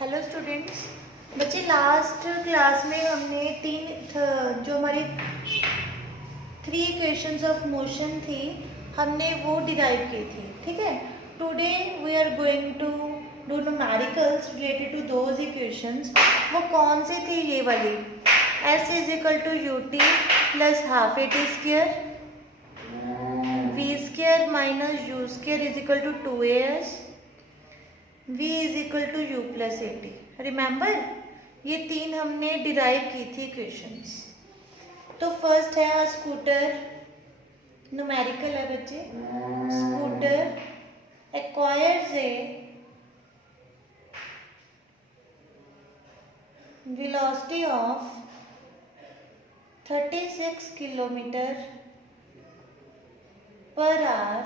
Hello students. बच्चे last class में हमने जो हमारी 3 इक्वेशंस ऑफ मोशन थी हमने वो डिराइव की थी। ठीक है, today we are going to do numericals related to those equations. वो कौन सी थी? ये वाली, s is equal to u t plus half a t square v square minus u square is equal to 2as v is equal to u plus a t. Remember, ये 3 हमने derive की थी इक्वेशंस। तो first है scooter, numerical है बच्चे। Scooter acquires A velocity of 36 kilometre per hour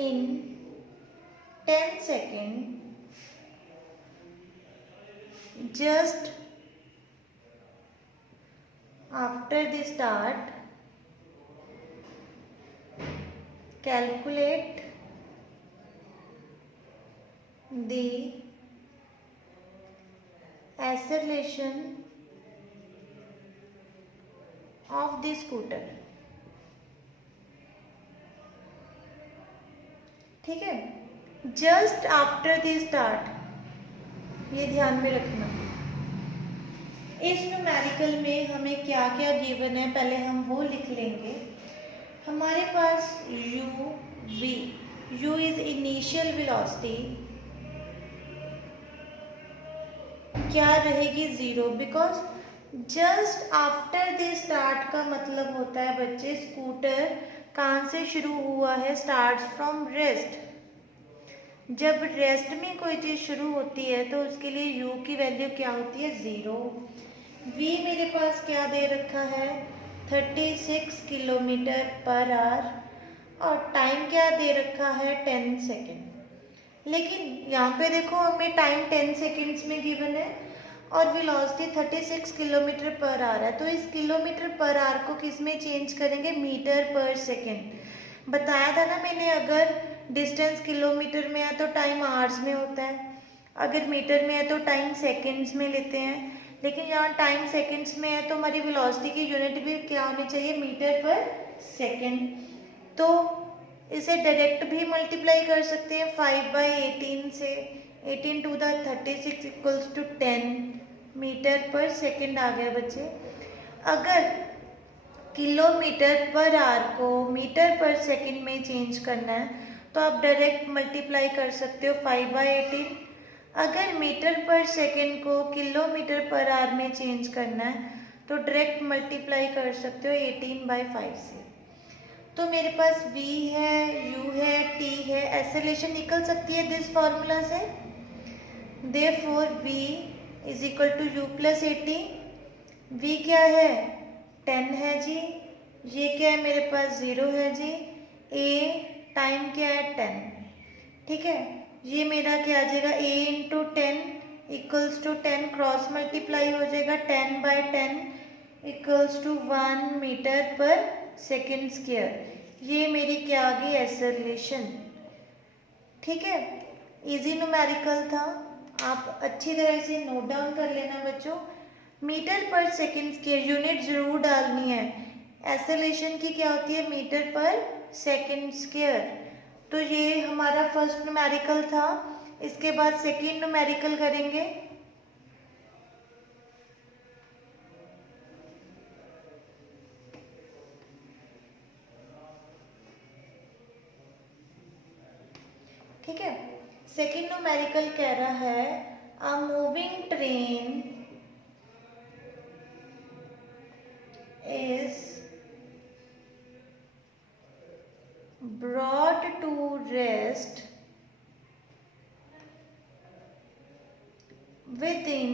in 10 seconds just after the start. Calculate the acceleration of the scooter. ठीक है, जस्ट आफ्टर द स्टार्ट, ये ध्यान में रखना। इस न्यूमेरिकल में हमें क्या क्या गिवन है पहले हम वो लिख लेंगे। हमारे पास u v, u is initial velocity, क्या रहेगी 0, because just after the start का मतलब होता है बच्चे स्कूटर कहाँ से शुरू हुआ है? Start from rest. जब रेस्ट में कोई चीज़ शुरू होती है तो उसके लिए u की वैल्यू क्या होती है? 0। v मेरे पास क्या दे रखा है? 36 किलोमीटर पर आवर, और टाइम क्या दे रखा है? 10 सेकेंड। लेकिन यहाँ पे देखो हमें टाइम 10 सेकेंड्स में गिवन है और वेलोसिटी 36 किलोमीटर पर आवर है। तो इस किलोमीटर पर आवर को किस में चेंज करेंगे? मीटर पर सेकेंड। बताया था ना मैंने, अगर डिस्टेंस किलोमीटर में है तो टाइम आवर्स में होता है, अगर मीटर में है तो टाइम सेकेंड्स में लेते हैं। लेकिन यहाँ टाइम सेकेंड्स में है तो हमारी वेलोसिटी की यूनिट भी क्या होनी चाहिए? मीटर पर सेकेंड। तो इसे डायरेक्ट भी मल्टीप्लाई कर सकते हैं 5/18 से। 18 to the 36 equals to 10 metre पर सेकेंड आ गया बच्चे। अगर किलोमीटर पर आवर को मीटर पर सेकेंड में चेंज करना है तो आप डायरेक्ट मल्टीप्लाई कर सकते हो 5/18। अगर मीटर पर सेकेंड को किलोमीटर पर आवर में चेंज करना है तो डायरेक्ट मल्टीप्लाई कर सकते हो 18/5 से। तो मेरे पास v है, u है, t है, एक्सेलरेशन निकल सकती है दिस फॉर्मूला से। Therefore v is equal to u plus a t. v क्या है? 10 है जी, ये क्या है मेरे पास? 0 है जी, a टाइम क्या है? 10। ठीक है, ये मेरा क्या आ जाएगा? a into 10 equals to 10, cross multiply हो जाएगा 10/10 इक्वल्स टू 1 मीटर पर सेकेंड स्क्वायर। ये मेरी क्या आ गई? एक्सेलरेशन। ठीक है, इजी न्यूमेरिकल था, आप अच्छी तरह से नोट डाउन कर लेना बच्चों। मीटर पर सेकेंड स्क्वायर यूनिट जरूर डालनी है। एक्सेलरेशन की क्या होती है? मीटर पर सेकेंड स्क्वायर। तो ये हमारा फर्स्ट न्यूमेरिकल था। इसके बाद सेकेंड न्यूमेरिकल करेंगे। ठीक है, सेकेंड न्यूमेरिकल कह रहा है a moving train is brought to rest within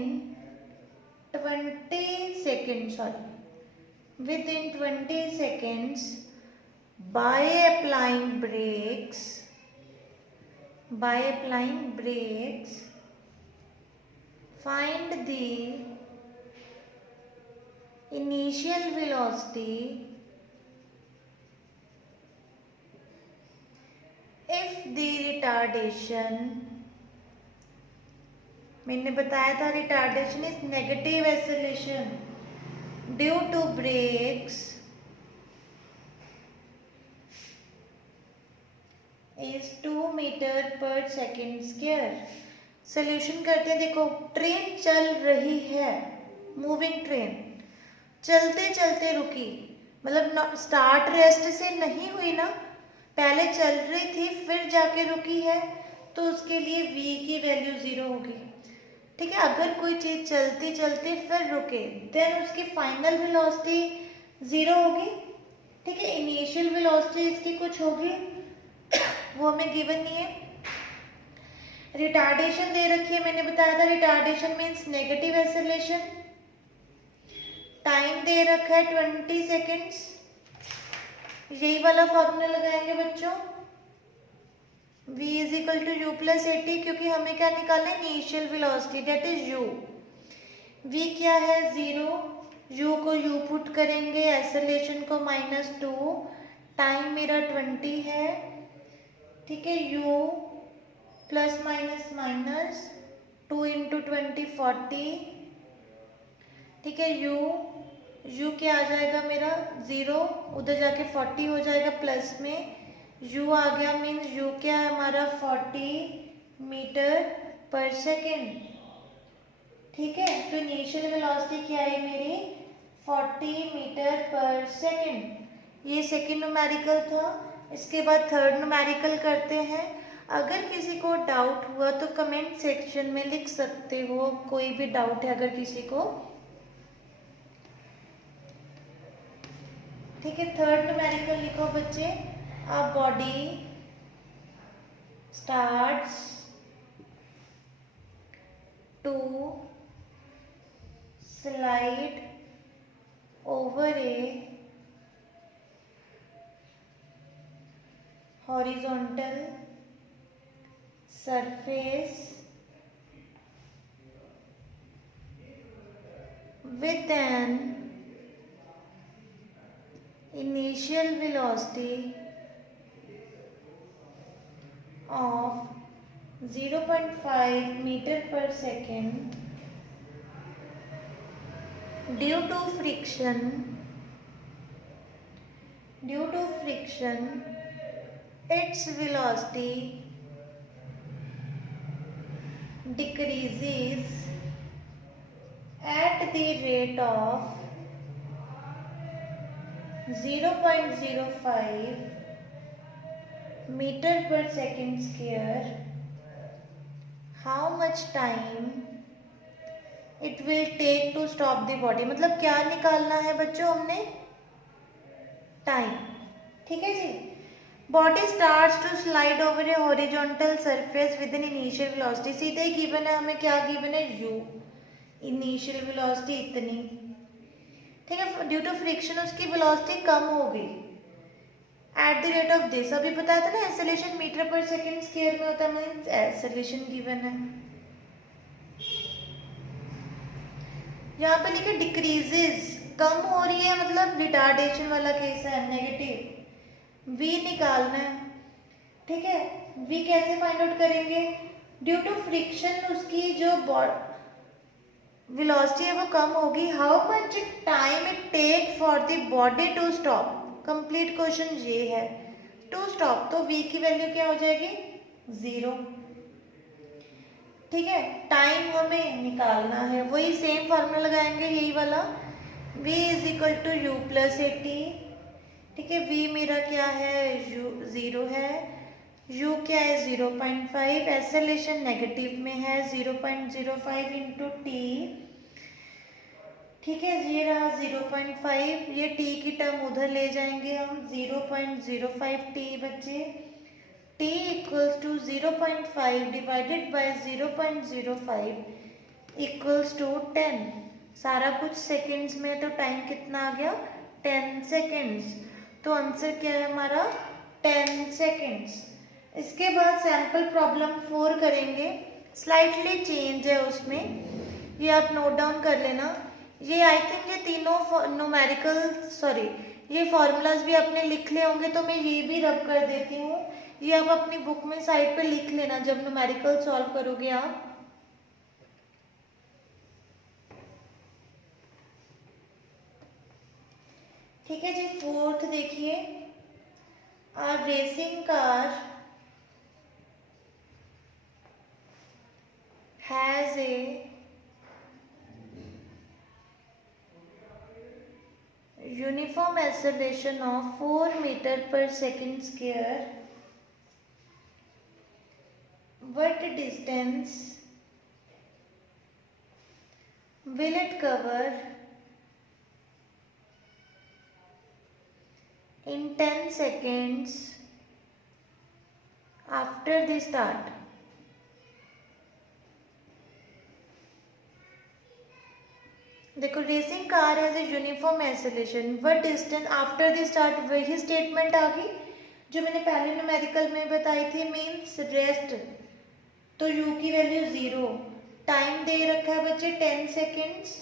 20 seconds, within 20 seconds by applying brakes, find the initial velocity if the retardation मैंने बताया था retardation is negative acceleration due to brakes is 2 metre पर second square. Solution करते हैं। देखो train चल रही है, मूविंग ट्रेन चलते चलते रुकी, मतलब स्टार्ट रेस्ट से नहीं हुई ना, पहले चल रही थी फिर जाके रुकी है, तो उसके लिए v की वैल्यू 0 होगी। ठीक है, अगर कोई चीज चलती चलती फिर रुके देन उसकी फाइनल वेलोसिटी 0 होगी। ठीक है, इनिशियल वेलोसिटी इसकी कुछ होगी, वो हमें गिवन नहीं है। रिटार्डेशन दे रखी है, मैंने बताया था retardation means negative acceleration. Time दे रखा है 20 सेकेंड्स। यही वाला फॉर्मूला लगाएंगे बच्चों, v is equal to u plus 80, क्योंकि हमें क्या निकालना है, initial velocity that is u। v क्या है 0, u को u पुट करेंगे, एक्सेलरेशन को -2, टाइम मेरा 20 है। ठीक है, u plus minus minus 2 into 20 40। ठीक है, u क्या आ जाएगा मेरा 0, उधर जाके 40 हो जाएगा प्लस में, u आ गया मीन्स u क्या है हमारा 40 मीटर पर सेकेंड। ठीक है, तो इनिशियल वेलोसिटी क्या है मेरी 40 मीटर पर सेकेंड। ये सेकेंड न्यूमेरिकल था। इसके बाद थर्ड न्यूमेरिकल करते हैं। अगर किसी को डाउट हुआ तो कमेंट सेक्शन में लिख सकते हो, कोई भी डाउट है अगर किसी को। ठीक है, थर्ड न्यूमेरिकल लिखो बच्चे, a body starts to slide over a horizontal surface with an initial velocity of 0.5 meter per second due to friction its velocity decreases at the rate of 0.05 meter per second square. How much time it will take to stop the body? मतलब क्या निकालना है बच्चों हमने, time. ठीक है जी, body starts to slide over a horizontal surface with an initial velocity. सीधे ही गिवन है हमें, क्या गिवन है u, इनिशियल वेलोसिटी इतनी। ठीक है, ड्यू टू फ्रिक्शन उसकी वेलोसिटी कम हो गई at the rate of this. अभी बताया था ना एक्सेलरेशन मीटर पर सेकेंड स्क्वायर में होता है, मींस एक्सेलरेशन गिवन है। यहाँ पे लिखे डिक्रीजेस, कम हो रही है, मतलब रिटार्डेशन वाला केस है, नेगेटिव। v निकालना है। ठीक है, v कैसे फाइंड आउट करेंगे, ड्यू टू फ्रिक्शन उसकी जो वेलोसिटी है वो कम होगी। How much time it take for the body to stop, complete question ये है, टू स्टॉप, तो v की वैल्यू क्या हो जाएगी 0। ठीक है, टाइम हमें निकालना है, वही सेम फार्मूला लगाएंगे, यही वाला, v is equal to u plus 80। ठीक है, v मेरा क्या है 0 है, u क्या है 0.5, एक्सेलरेशन नेगेटिव में है 0.05 इंटू टी। ठीक है, ये रहा 0.5, ये t की टर्म उधर ले जाएंगे हम, 0.05 t बच्चे, t equals to 0.5 divided by 0.05 equals to 10। सारा कुछ सेकेंड्स में, तो टाइम कितना आ गया 10 सेकेंड्स। तो आंसर क्या है हमारा 10 सेकेंड्स। इसके बाद सैंपल प्रॉब्लम 4 करेंगे, स्लाइटली चेंज है उसमें, ये आप नोट डाउन कर लेना। ये आई थिंक ये तीनों न्यूमेरिकल ये फॉर्मूलाज भी आपने लिख ले होंगे, तो मैं ये भी रब कर देती हूँ, ये आप अपनी बुक में साइड पे लिख लेना जब न्यूमेरिकल सॉल्व करोगे आप। ठीक है जी। फोर्थ देखिए, a racing car has a uniform acceleration of 4 meter per second square. What distance will it cover in 10 seconds after the start? देखो, racing car has a uniform acceleration, what distance after the start, वही statement आ गई जो मैंने पहले numerical में बताई थी, means rest, तो u की वैल्यू 0, टाइम दे रखा है बच्चे 10 सेकेंड्स,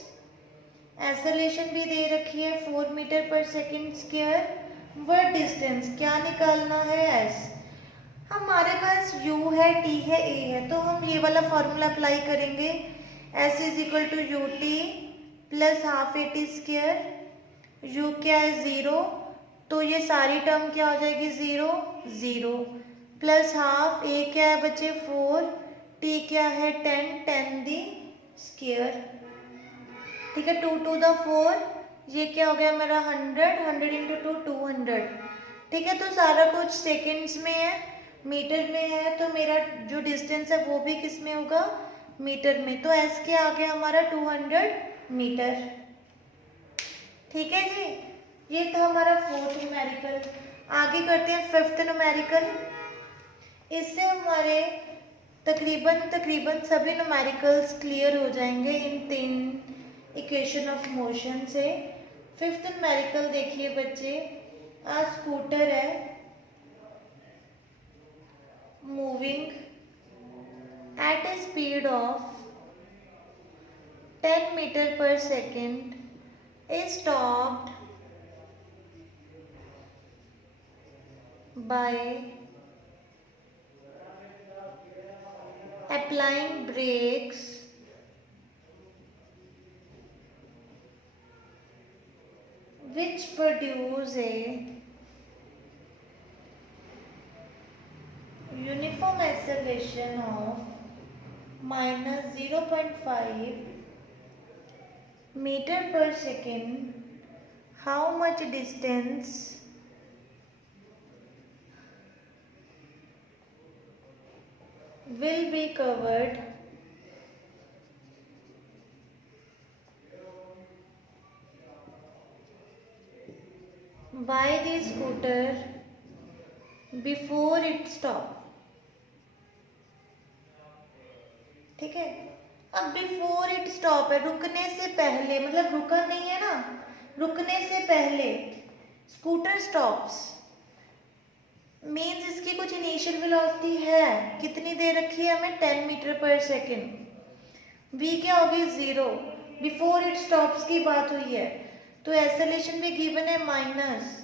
एक्सेलरेशन भी दे रखी है 4 मीटर पर सेकेंड स्क्वायर, व्हाट डिस्टेंस क्या निकालना है s, हमारे पास u है, t है, a है, तो हम ये वाला फॉर्मूला अप्लाई करेंगे, s is equal to u t plus half a t square, u क्या है 0, तो ये सारी टर्म क्या हो जाएगी 0 0, प्लस हाफ a क्या है बच्चे 4, t क्या है 10 10 दी स्क्वायर, ठीक है, 2 टू द 4, ये क्या हो गया मेरा 100, 100 इंटू 2 200, ठीक है, तो सारा कुछ सेकेंड्स में है, मीटर में है, तो मेरा जो डिस्टेंस है वो भी किस में होगा, मीटर में, तो एस क्या आ गया हमारा 200 मीटर, ठीक है जी। ये था हमारा फोर्थ न्यूमेरिकल। आगे करते हैं फिफ्थ न्यूमेरिकल। इससे हमारे तकरीबन सभी न्यूमेरिकल्स क्लियर हो जाएंगे इन 3 इक्वेशन ऑफ मोशन से। फिफ्थ न्यूमेरिकल देखिए बच्चे, आ स्कूटर है moving at A speed of 10 meter per second is stopped by applying brakes which produce a uniform acceleration of minus 0.5 meter per second, how much distance will be covered by the scooter before it stop, ठीक है। अब before it stop है, रुकने से पहले, मतलब रुका नहीं है ना, रुकने से पहले स्कूटर स्टॉप्स, मीन्स इसकी कुछ इनिशियल वेलोसिटी है, कितनी दे रखी है हमें 10 मीटर पर सेकेंड, v क्या होगी 0, बिफोर इट स्टॉप्स की बात हुई है, तो एक्सेलरेशन भी गिवन है माइनस,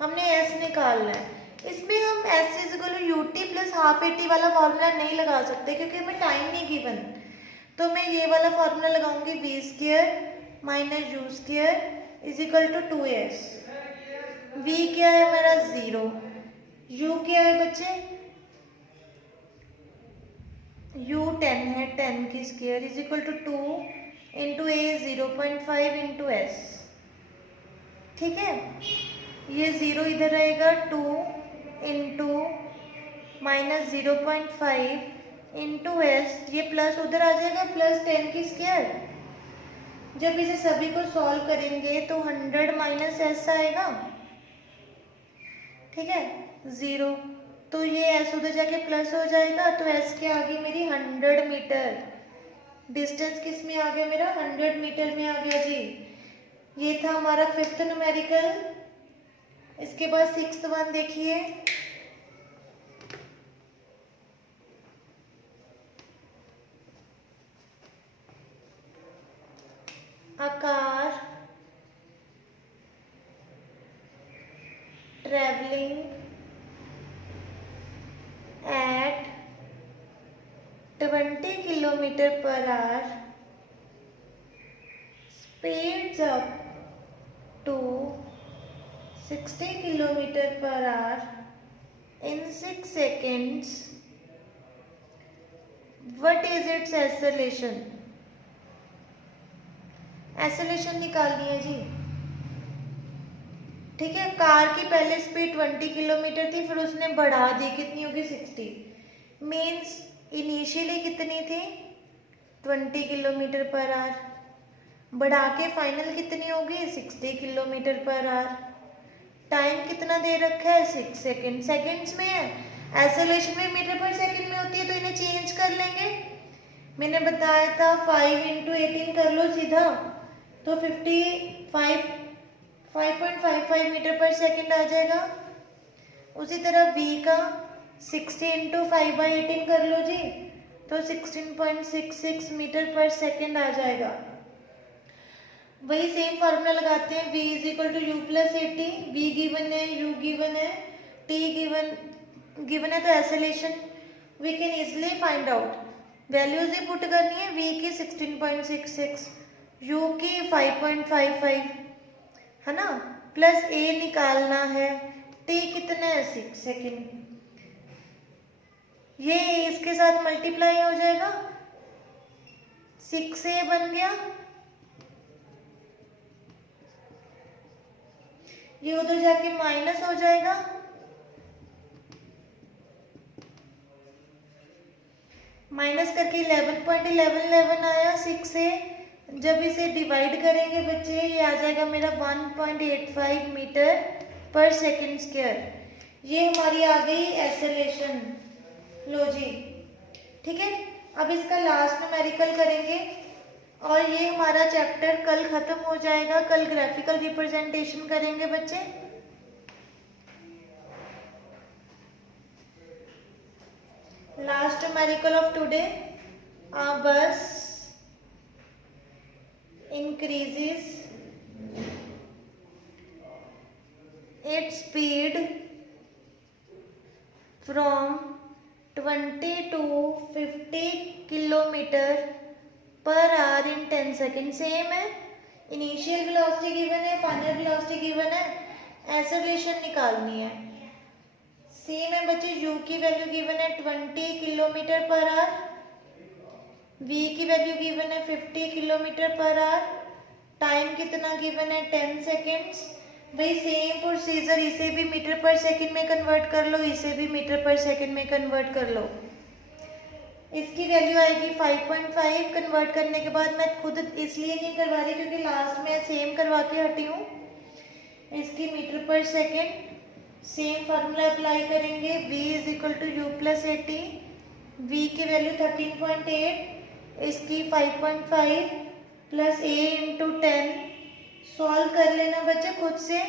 हमने s निकालना है, इसमें हम s is equal to u t plus half a t वाला फॉर्मूला नहीं लगा सकते क्योंकि हमें टाइम नहीं गिवन, तो मैं ये वाला फॉर्मूला लगाऊंगी v square minus u square is equal to 2s, v क्या है मेरा 0, u क्या है बच्चे u 10 है, 10 की square is equal to 2 into a 0.5 into s, ठीक है, ये 0 इधर रहेगा, 2 इंटू माइनस 0.5 इंटू एस, ये प्लस उधर आ जाएगा प्लस 10 की स्क्वायर, जब इसे सभी को सॉल्व करेंगे तो 100 माइनस एस आएगा, ठीक है 0, तो ये एस उधर जाके प्लस हो जाएगा, तो एस क्या आ गई मेरी 100 मीटर, डिस्टेंस किस में आ गया मेरा 100 मीटर में आ गया जी। ये था हमारा फिफ्थ न्यूमेरिकल। इसके बाद सिक्स्थ वन देखिए, a car traveling at 20 kilometer per hour speeds up to 60 kilometer per hour in 6 seconds, what is its acceleration? Acceleration निकालनी है जी। ठीक है, कार की पहले स्पीड 20 किलोमीटर थी, फिर उसने बढ़ा दी, कितनी होगी 60। मीन्स इनिशियली कितनी थी 20 किलोमीटर पर आवर, बढ़ा के फाइनल कितनी होगी 60 किलोमीटर पर आवर। टाइम कितना दे रखा है 6 सेकेंड, सेकेंड्स में है। एक्सेलरेशन भी मीटर पर सेकेंड में होती है, तो इन्हें चेंज कर लेंगे। मैंने बताया था 5 × 18 कर लो सीधा, तो 5.55 मीटर पर सेकेंड आ जाएगा। उसी तरह v का 60 × 5/18 कर लो जी, तो 16.66 मीटर पर सेकेंड आ जाएगा। वही सेम फार्मूला लगाते हैं, v = u + at। v given है, u गिवन है, t गिवन है, तो acceleration we can easily find out. Values ही पुट करनी है, v की 16.66, u की 5.55 है ना, प्लस a निकालना है, t कितना है 6 सेकेंड। ये इसके साथ मल्टीप्लाई हो जाएगा, 6a बन गया, ये उधर जाके माइनस हो जाएगा, माइनस करके 11.11 आया 6a। जब इसे डिवाइड करेंगे बच्चे, ये आ जाएगा मेरा 1.85 मीटर पर सेकेंड स्क्वायर। ये हमारी आ गई एक्सेलरेशन। लो जी, ठीक है, अब इसका लास्ट न्यूमेरिकल करेंगे और ये हमारा चैप्टर कल खत्म हो जाएगा। कल ग्राफिकल रिप्रेजेंटेशन करेंगे बच्चे। Last numerical of today, a bus increases its speed from 20 to 50 kilometre per hour in 10 second. Same है, इनिशियल वेलोसिटी गिवन है, फाइनल वेलोसिटी गिवन है, एक्सेलरेशन निकालनी है। सेम है बच्चे, u की वैल्यू गिवन है 20 किलोमीटर पर आवर, v की वैल्यू गिवन है 50 किलोमीटर पर आवर, टाइम कितना गिवन है 10 सेकेंड्स। भाई सेम प्रोसीजर, इसे भी मीटर पर सेकेंड में कन्वर्ट कर लो, इसे भी मीटर पर सेकेंड में कन्वर्ट कर लो। इसकी वैल्यू आएगी 5.5। कन्वर्ट करने के बाद मैं खुद इसलिए नहीं करवा रही क्योंकि लास्ट में सेम करवा के हटी हूँ। इसकी मीटर पर सेकेंड सेम फार्मूला अप्लाई करेंगे, v = u + at। v की वैल्यू 13.8, इसकी 5.5 प्लस a × 10। सॉल्व कर लेना बच्चे खुद से,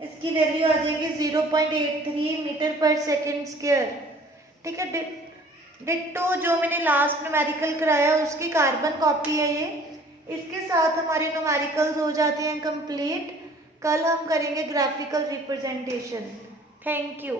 इसकी वैल्यू आ जाएगी 0.83 मीटर पर सेकेंड स्क्वायर। ठीक है, डिट्टो जो मैंने लास्ट न्यूमेरिकल कराया उसकी कार्बन कॉपी है ये। इसके साथ हमारे न्यूमेरिकल्स हो जाते हैं कंप्लीट। कल हम करेंगे ग्राफिकल रिप्रेजेंटेशन। Thank you.